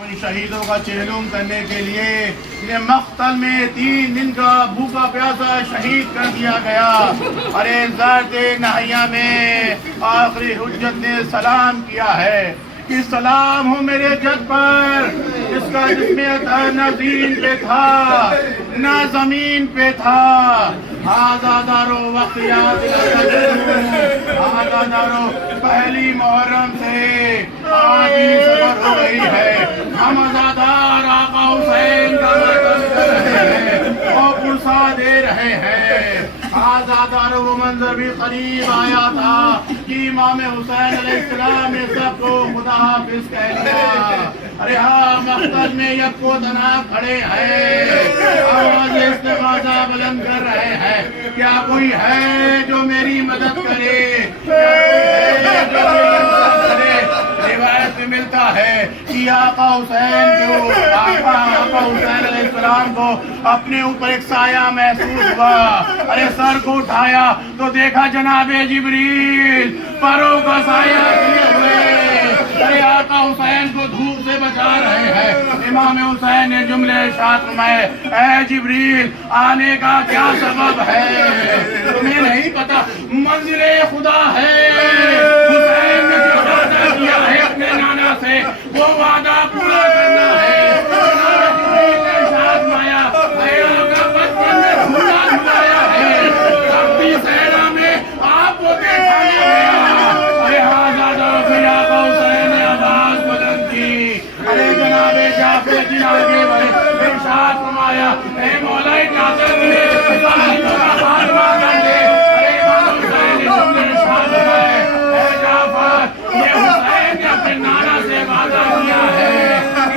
ان شہیدوں کا چہلم کرنے کے لیے انہیں مقتل میں 3 دن کا بھوکا پیاسا شہید کر دیا گیا. ارے ذات نہیا میں آخری حجت نے سلام کیا ہے کہ سلام ہو میرے جد پر جس کا جسم نہ زمین پہ تھا نہ زمین پہ تھا. آزادارو وقت یاد آزادارو پہلی محرم سے آج ہی سفر ہو گئی ہے. ہم آزادار آقا حسین کا ماتم کر رہے ہیں اور پرسا دے رہے ہیں. آزادارو وہ منظر بھی قریب آیا تھا کہ امام حسین علیہ السلام نے سب کو خدا حافظ کہہ لیا. ارے ہاں مقتل میں یکو تنہا کھڑے ہیں آواز استغاثہ بلند کر رہے ہیں. کیا کوئی ہے جو میری مدد کرے؟ روایت میں ملتا ہے کہ آقا حسین علیہ السلام کو اپنے اوپر ایک سایہ محسوس ہوا. ارے سر کو اٹھایا تو دیکھا جناب جبریل پروں کا سایہ کیے ہوئے ارے آقا حسین کو دھوپ سے بچا رہے ہیں. امام حسین نے جملے ارشاد فرمائے اے جبریل آنے کا کیا سبب ہے؟ تمہیں نہیں پتا منزل خدا ہے. حسین نے جو وعدہ کیا ہے اپنے نانا سے وہ وعدہ پورا کرنا ہے. جبریل نے ارشاد فرمایا اے آقا بچپن میں جھولا جھلایا ہے اب بھی صحرا میں آپ کو دیکھانے گیا. ارے آزادہ پھر آقا حسین نے آواز بلند کی. ارے جناب جعفر جی آگے بڑھے ارشاد فرمایا اے مولا اجازت دے ظالموں کا خاتمہ کر دے. ارے امام حسین نے جملے ارشاد فرمائے اے جعفر یہ حسین نے اپنے نانا سے وعدہ کیا ہے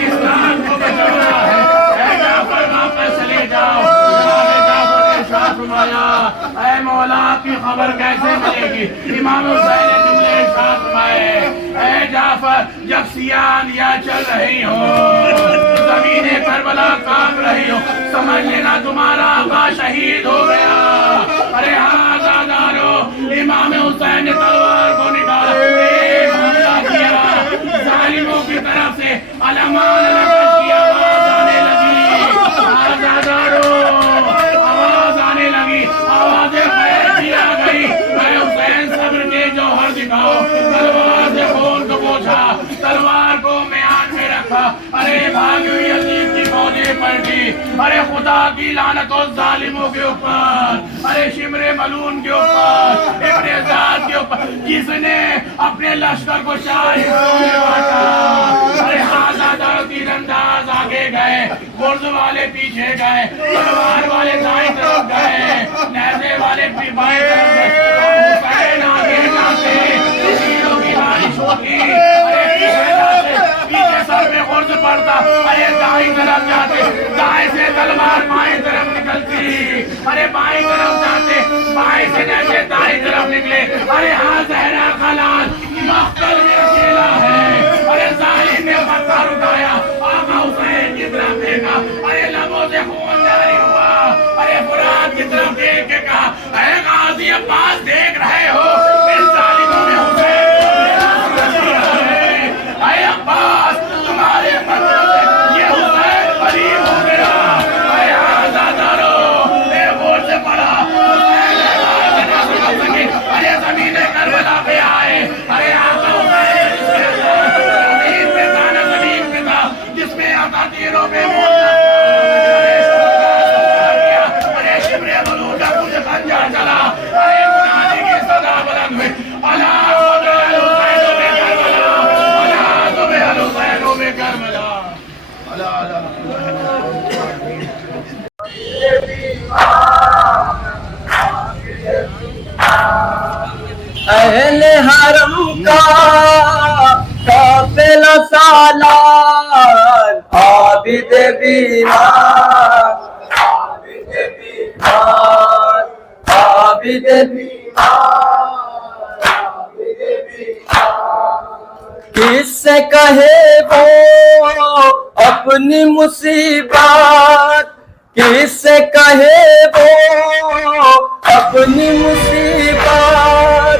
اسلام کو بچانا ہے. اے جعفر واپس چلے جاؤ. جناب جعفر نے ارشاد فرمایا اے مولا کی خبر کیسے ملے گی؟ امام حسین نے جملے ارشاد فرمائے اے جعفر جب سیاہ لیا چل رہی ہو زمین کربلا کانپ رہی ہو سمجھ لینا تمہارا آقا شہید ہو گیا. ارے ہاں آزادارو امام حسین نے تلوار کو نکالا ایک حملہ کیا ظالموں کی طرف سے علمان لگت کی آواز آنے لگی. آزادارو آواز آنے لگی آواز خیر کی آ گئی. اے حسین صبر کے جوہر دکھاؤ. تلوار سے خون کو پوچھا تلوار کو میان میں رکھا. ارے بھاگی ہوئی عزیز کی فوجیں پلٹی. ارے خدا کی لعنت و ظالموں کے اوپر ارے شمر ملون کے اوپر ابن ذات کے اوپر جس نے اپنے لشکر کو شاہی میں بانٹا. ارے آزادار تیر انداز آگے گئے برز والے پیچھے گئے تلوار والے دائیں طرف گئے نیزے والے بائیں طرف گئے. حسین آگے جاتے تیروں کی بارش ہوتی. ارے پیچھے جاتے پیچھے سر میں غرض پڑتا. ارے دائیں طرف جاتے دائیں سے تلوار بائیں طرف نکلتی. ارے بائیں طرف جاتے بائیں سے نیزے دائیں طرف نکلے. ارے ہاں زہرا کا لال مقتل میں اکیلا ہے. ارے ظالم نے پتھر اٹھایا آقا حسین کی طرف دیکھا. ارے لبوں سے خون جاری ہوا. ارے فرات کی طرف دیکھ کے کہا اے غازی عباس دیکھ رہے ہو اس ظالموں نے حسین کو دیا ہے. اے عباس تمہارے منظر سے یہ حسین قریب ہو گیا. اے آزادارو اے غور سے پڑھا حسین ارے زمین کربلا پہ آئے. ارے آقا حسین زمین پہ تھا نہ زمین پہ تھا جس میں آقا تیروں پہ مولا. ارے شمر ملون کا کچھ خنجر چلا. ارے منادی کی صدا بلند ہوئی الا صبح الحسین بے کربلا الا صبح الحسین بے کربلا. اہل حرم کا قافلہ سالار عابد بیمار عابد بیمار عابد بیمار عابد بیمار. کس سے کہے وہ اپنی مصیبت کس سے کہے وہ اپنی مصیبت.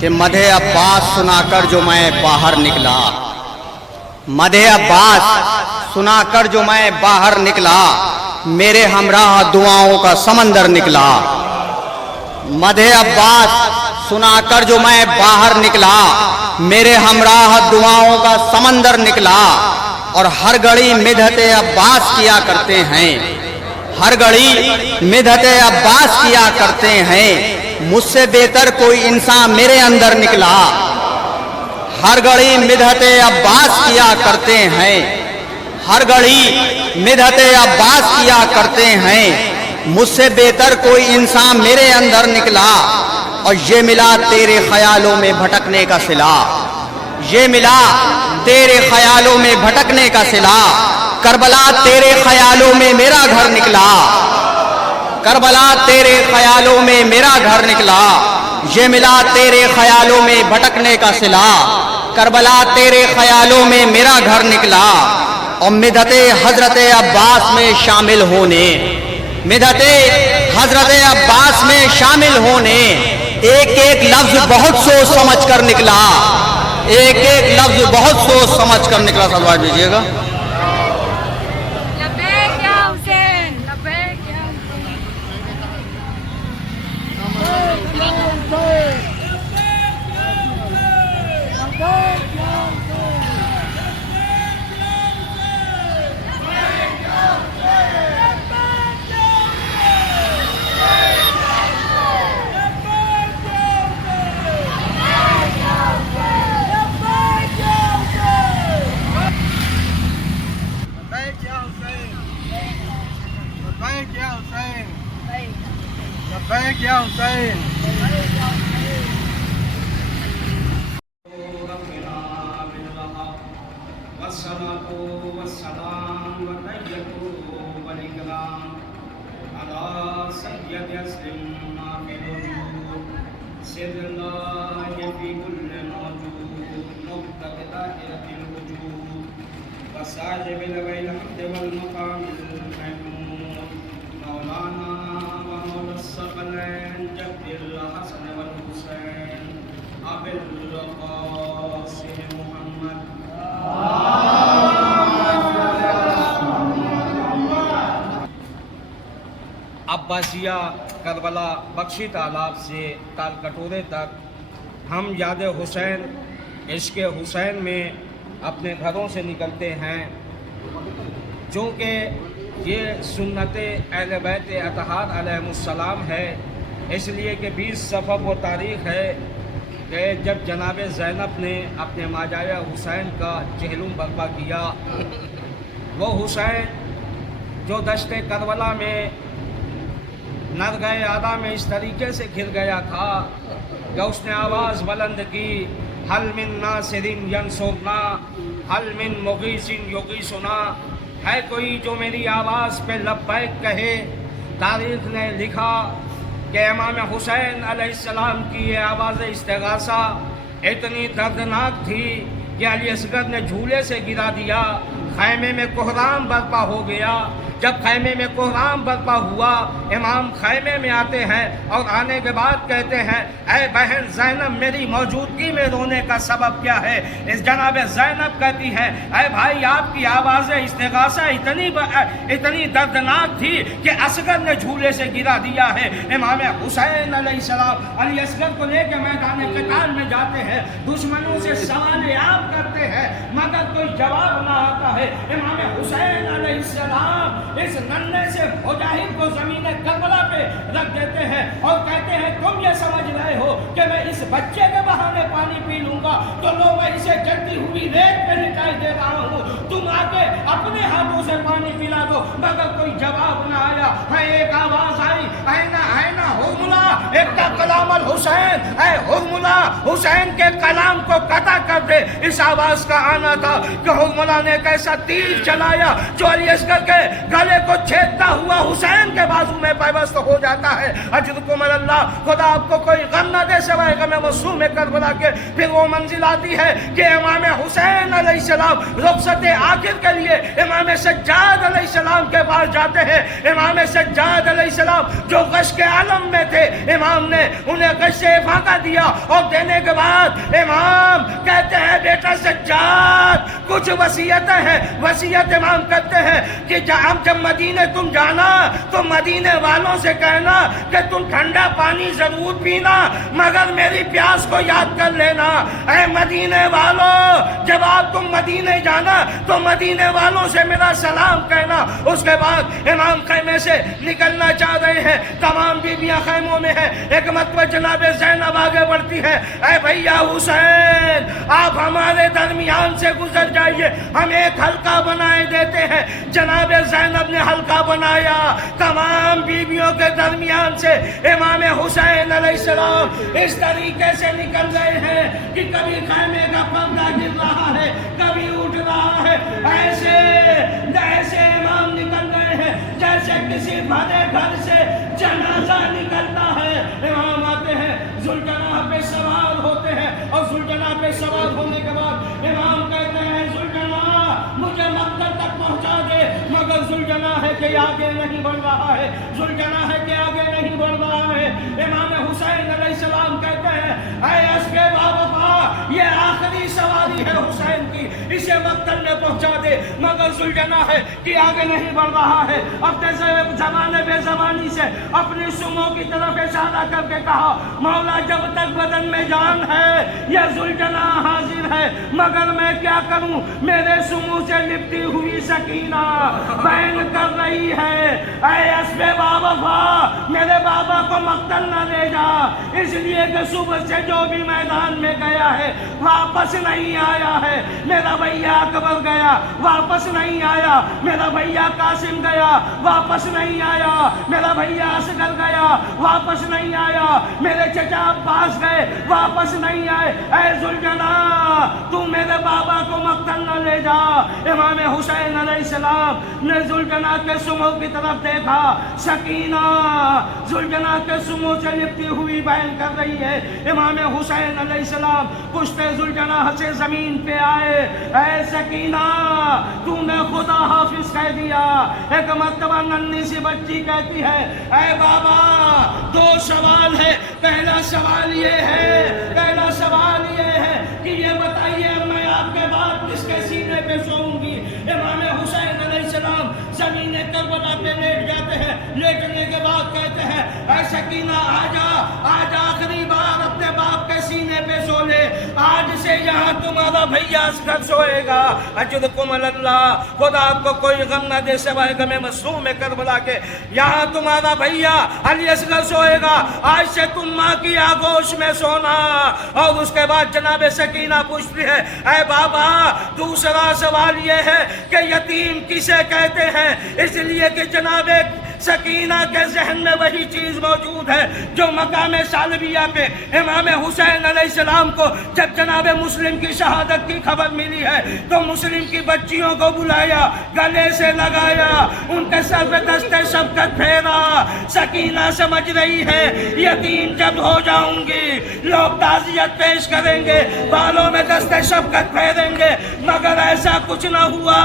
کہ مدح عباس سنا کر جو میں باہر نکلا، مدح عباس سنا کر جو میں باہر نکلا، میرے ہمراہ دعاؤں کا سمندر نکلا۔ مدح عباس سنا کر جو میں باہر نکلا، میرے ہمراہ دعاؤں کا سمندر نکلا، اور ہر گھڑی مدحت عباس کیا کرتے ہیں، ہر گھڑی مدحت عباس کیا کرتے ہیں، مجھ سے بہتر کوئی انسان میرے اندر نکلا۔ ہر گھڑی مدحت عباس کیا کرتے ہیں، ہر گھڑی مدحت عباس کیا کرتے ہیں، مجھ سے بہتر کوئی انسان میرے اندر نکلا، اور یہ ملا تیرے خیالوں میں بھٹکنے کا صلہ، یہ ملا تیرے خیالوں میں بھٹکنے کا صلہ۔ کربلا تیرے خیالوں میں میرا گھر نکلا، کربلا تیرے خیالوں میں میرا گھر نکلا، یہ ملا تیرے خیالوں میں بھٹکنے کا صلہ۔ کربلا تیرے خیالوں میں میرا گھر نکلا، اور مدحت حضرت عباس میں شامل ہونے، مدحت حضرت عباس میں شامل ہونے، ایک ایک لفظ بہت سوچ سمجھ کر نکلا، ایک ایک لفظ بہت سوچ سمجھ کر نکلا۔ سلوات دیجیے گا۔ لبیک یا حسین، لبیک یا حسین۔ والصلاة والسلام والتحية والإكرام على سيد أسلم في الوجود سر الله في كل موجود نقطة دائرة الوجود وصاحب الحمد والمقام المحمود مولانا ومولى الثقلين جد الحسن والحسين أبي القاسم محمد عباسیہ کربلا بخشی تالاب سے تال کٹورے تک ہم یاد حسین عشق حسین میں اپنے گھروں سے نکلتے ہیں، چونکہ یہ سنت اہل بیت اطہار علیہم السلام ہے، اس لیے کہ 20 صفر وہ تاریخ ہے کہ جب جناب زینب نے اپنے ماجایا حسین کا چہلم برپا کیا، وہ حسین جو دشت کربلا میں نرگہ آدھا میں اس طریقے سے گر گیا تھا کہ اس نے آواز بلند کی، حل من ناصر ینصرنا حل من مغیث یغیثنا، ہے کوئی جو میری آواز پہ لبیک کہے۔ تاریخ نے لکھا کہ امام حسین علیہ السلام کی یہ آواز استغاثہ اتنی دردناک تھی کہ علی اصغر نے جھولے سے گرا دیا، خیمے میں کوہرام برپا ہو گیا۔ جب خیمے میں کوہرام برپا ہوا، امام خیمے میں آتے ہیں اور آنے کے بعد کہتے ہیں، اے بہن زینب میری موجودگی میں رونے کا سبب کیا ہے؟ اس جناب زینب کہتی ہے، اے بھائی آپ کی آواز استغاثہ اتنی دردناک تھی کہ اصغر نے جھولے سے گرا دیا ہے۔ امام حسین علیہ السلام علی اصغر کو لے کے میدان قتال میں جاتے ہیں، دشمنوں سے سوال آپ کرتے ہیں مگر کوئی جواب نہ آتا ہے۔ امام حسین علیہ السلام اس ننھے سے مجاہد کو زمین کربلا پہ رکھ دیتے ہیں اور کہتے ہیں، تم یہ سمجھ رہے ہو کہ میں اس بچے کے بہانے پانی پی لوں گا تو لو میں اسے جلتی ہوئی ریت پہ نکال دے رہا ہوں، تم آ کے اپنے ہاتھوں سے پانی پلا دو۔ مگر کوئی جواب نہ آیا۔ ہے ایک آواز آئی، اینا اینا ہو ملا ایک کا کلام الحسین، اے حرملا حسین کے کلام کو قطع کر دے۔ اس آواز کا آنا تھا کہ حرملا نے ایک ایسا تیر چلایا جو علی اصغر کے گلے کو چھیدتا ہوا حسین کے بازو میں پیوست ہو جاتا ہے۔ اجرکم اللہ، خدا آپ کو کوئی غم نہ دے سوائے غم مصوم کربلا کے۔ پھر وہ منزل آتی ہے کہ امام حسین علیہ السلام رخصت آخر کے لیے امام سجاد علیہ السلام کے پاس جاتے ہیں۔ امام سجاد علیہ السلام جو غش کے عالم میں تھے، امام نے انہیں غش سے افاقہ دیا اور دینے کے بعد امام کہتے ہیں بیٹا سجاد کچھ وصیتیں ہیں۔ وصیت امام کرتے ہیں کہ جب مدینے تم جانا تو مدینے والوں سے کہنا کہ تم ٹھنڈا پانی ضرور پینا مگر میری پیاس کو یاد کر لینا۔ اے مدینے والوں، جب آپ تم مدینے جانا تو مدینے والوں سے میرا سلام کہنا۔ اس کے بعد امام خیمے سے نکلنا چاہ رہے ہیں، تمام بیویاں خیموں میں ہیں۔ ایک مرتبہ جناب زینب آگے بڑھتی ہے، اے بھیا حسین آپ ہمارے درمیان سے گزر جائیے، ہم ایک حلقہ بنائے دیتے ہیں۔ جناب زینب نے حلقہ بنایا، تمام بیویوں کے درمیان سے امام حسین علیہ السلام اس طریقے سے نکل رہے ہیں کہ کبھی خیمے کا پردہ گر رہا ہے، کبھی اٹھ رہا ہے۔ ایسے امام نکل رہے ہیں جیسے کسی بھرے گھر سے جنازہ نکلتا ہے۔ امام آتے ہیں، ذوالجناح پہ سوار ہوتے ہیں اور ذوالجناح پہ سوار ہونے کے بعد امام کہتے ہیں ذوالجناح مجھے مقتل تک پہنچا دے، مگر ذوالجناح ہے کہ آگے نہیں بڑھ رہا ہے، ذوالجناح ہے کہ آگے نہیں بڑھ رہا ہے۔ امام حسین علیہ السلام کہتے ہیں اے اسب باوفا یہ آخری سواری ہے حسین کی، اسے مقتل میں پہنچا دے، مگر ذوالجناح ہے کہ آگے نہیں بڑھ رہا ہے۔ اپنے زمانے بے زمانی سے اپنی سموں کی طرف اشارہ کر کے کہا مولا جب تک بدن میں جان ہے یہ ذوالجناح حاضر ہے، مگر میں کیا کروں، میرے سموں سے لپٹی ہوئی سکینہ بین کر رہی ہے۔ اے اسب باوفا میرے بابا کو مقتل نہ لے جا، اس لیے کہ صبح سے جو بھی میدان میں گیا ہے واپس نہیں آیا ہے۔ میرا بھیا اکبر گیا واپس نہیں آیا، میرا بھیا قاسم گیا واپس نہیں آیا، میرا بھیا اصغر گیا واپس نہیں آیا، میرے چچا عباس گئے واپس نہیں آئے۔ اے ذوالجناح تو میرے بابا کو مقتل نہ لے جا۔ امام حسین علیہ السلام نے ذوالجناح کے سموں کی طرف دیکھا، سکینہ ذوالجناح کے سموں سے لپٹی ہوئی بیان کر رہی ہے۔ امام حسین علیہ السلام پشتے ذوالجناح سے زمین پہ آئے، اے سکینہ تو نے خدا حافظ کہہ دیا۔ ایک مرتبہ ننھی سی بچی کہتی ہے اے بابا دو سوال ہے، پہلا سوال یہ ہے کہ یہ بتائیے میں آپ کے بعد کس کے سینے پہ سوؤں گی۔ امام حسین علیہ السلام زمین کربلا پہ لیٹ جاتے ہیں، لیٹنے کے بعد کہتے ہیں اے سکینہ آج آخری بار اپنے باپ کے سینے پہ سو لے، آج سے یہاں تمہارا بھیا اصغر سوئے گا۔ اجرکم اللہ، خدا آپ کو کوئی غم نہ دے سوائے غم مصوم کربلا کے۔ یہاں تمہارا بھیا علی اصغر سوئے گا، آج سے تم ماں کی آغوش میں سونا۔ اور اس کے بعد جناب سکینہ پوچھتی ہے اے بابا دوسرا سوال یہ ہے کہ یتیم کسے کہتے ہیں، اس لیے کہ جناب سکینہ کے ذہن میں وہی چیز موجود ہے جو مقام سالبیہ پہ امام حسین علیہ السلام کو جب جناب مسلم کی شہادت کی خبر ملی ہے تو مسلم کی بچیوں کو بلایا، گلے سے لگایا، ان کے سر پہ دست شفقت پھیرا۔ سکینہ سمجھ رہی ہے یتیم جب ہو جاؤں گی لوگ تعزیت پیش کریں گے، بالوں میں دست شفقت پھیریں گے، مگر ایسا کچھ نہ ہوا۔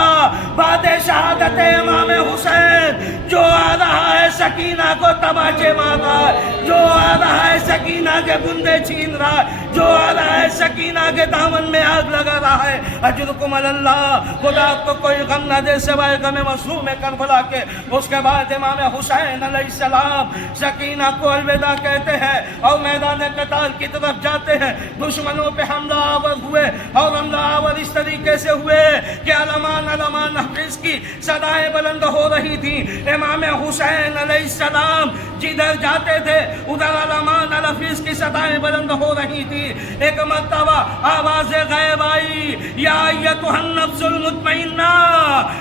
بعد شہادت امام حسین جو آ رہا ہے سکینہ کو تماچے مار رہا ہے، جو آ رہا ہے سکینہ کے بندے چھین رہا ہے، جو آ رہا ہے سکینہ کے دامن میں آگ لگا رہا ہے۔ اجرکم اللہ، خدا آپ کو کوئی غم نہ دے سوائے غم مصوم کربلا کے۔ اس کے بعد امام حسین علیہ السلام سکینہ کو الوداع کہتے ہیں اور میدان قتال کی طرف جاتے ہیں۔ دشمنوں پہ حملہ آور ہوئے اور حملہ آور اس طریقے سے ہوئے کہ علمان علمان حفظ کی صدائیں بلند ہو رہی تھیں۔ امام حسین علیہ السلام جدھر جاتے تھے ادھر علمان الحفظ کی صدائیں بلند ہو رہی تھی۔ ایک مرتبہ آواز غیب آئی، یا ایتھا النفس المطمئنہ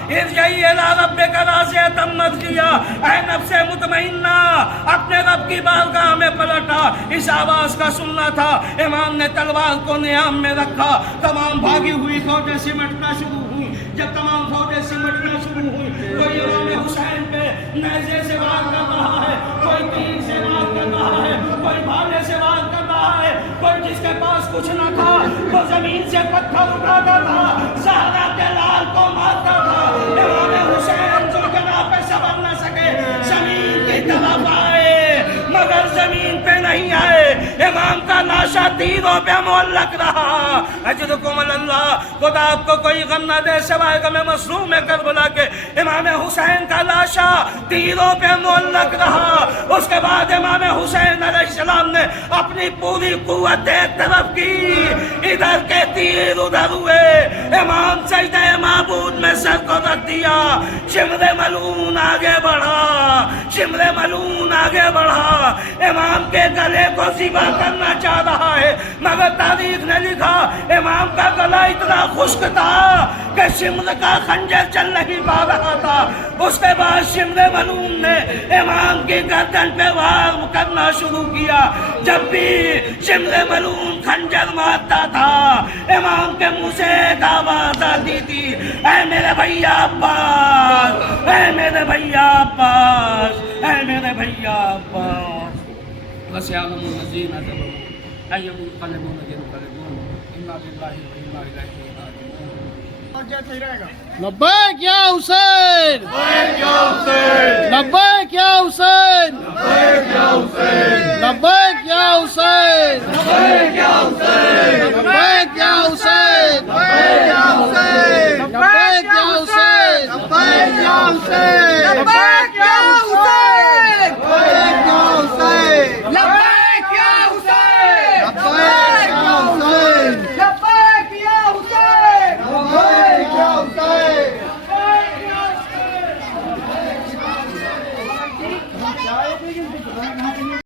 ارجعی الی ربک راضیۃ مرضیہ، اے نفس مطمئنہ اپنے رب کی بارگاہ میں پلٹا۔ اس آواز کا سننا تھا، امام نے تلوار کو نیام میں رکھا، تمام بھاگی ہوئی فوجیں سمٹنا شروع ہوئی۔ جب تمام فوجیں سمٹنا شروع ہوئی، کوئی امام حسین پہ نیزے سے وار کر رہا ہے، کوئی تیر سے وار کر رہا ہے، کوئی بھالے سے وار کر رہا ہے، کوئی جس کے پاس کچھ نہ تھا وہ زمین سے پتھر اٹھاتا تھا، زہرا کے لال کو مارتا تھا۔ امام حسین جو جگہ پہ صبر نہ سکے، زمین کی طرف آئے مگر زمین پہ نہیں آئے۔ امام کا لاشا تیروں پہ معلق رہا۔ اجرکم اللہ، خدا آپ کو کوئی غم نہ دے سوائے غم مظلوم کربلا کے۔ امام حسین کا لاشا تیروں پہ معلق رہا۔ اس کے بعد امام حسین علیہ السلام نے اپنی پوری قوت ایک طرف کی، ادھر کے تیر ادھر ہوئے۔ امام سجدہ معبود میں سر کو رکھ دیا۔ شمر ملعون آگے بڑھا، شمر ملعون آگے بڑھا، امام کے گلے کو ذبح کرنا چاہ رہا ہے، مگر تاریخ نے لکھا امام کا گلا اتنا خشک تھا کہ شمر کا خنجر چل نہیں پا رہا تھا۔ اس کے بعد شمر ملعون نے امام کی گردن پہ وار کرنا شروع کیا۔ جب بھی شمر ملعون خنجر مارتا تھا، امام کے منہ سے ایک آواز آتی تھی، اے میرے بھیا عباس، اے میرے بھیا عباس، اے میرے بھیا عباس۔ وَسَيَعْلَمُ الَّذِينَ كَفَرُوا أَيَّ مُنقَلَبٍ يَنقَلِبُونَ إِنَّا لِلَّهِ وَإِنَّا إِلَيْهِ رَاجِعُونَ۔ لبیک یا حسین، لبیک یا حسین، لبیک یا حسین، لبیک یا حسین، لبیک یا حسین، لبیک یا حسین، لبیک یا حسین، لبیک یا حسین، لبیک یا حسین۔